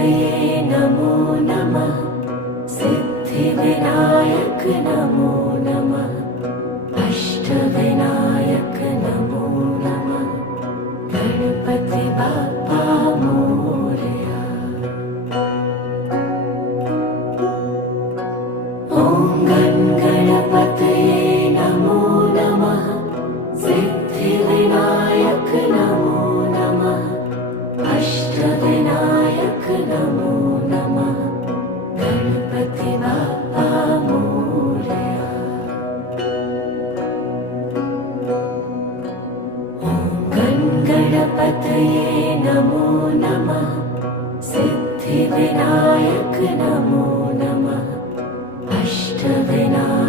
गणपतये नमो नमः। सिद्धिविनायक नमो नमः। अष्टविनायक नमो नमः। गणपति बाप्पा मोरया। ॐ गणपतये नमो नमः। सिद्धिविनायक नमो नमः। अष्टविनायक नमो नमः। गणपति बाप्पा मोरया। ॐ गणपतये नमो नमः। सिद्धिविनायक नमो नमः। अष्टविनायक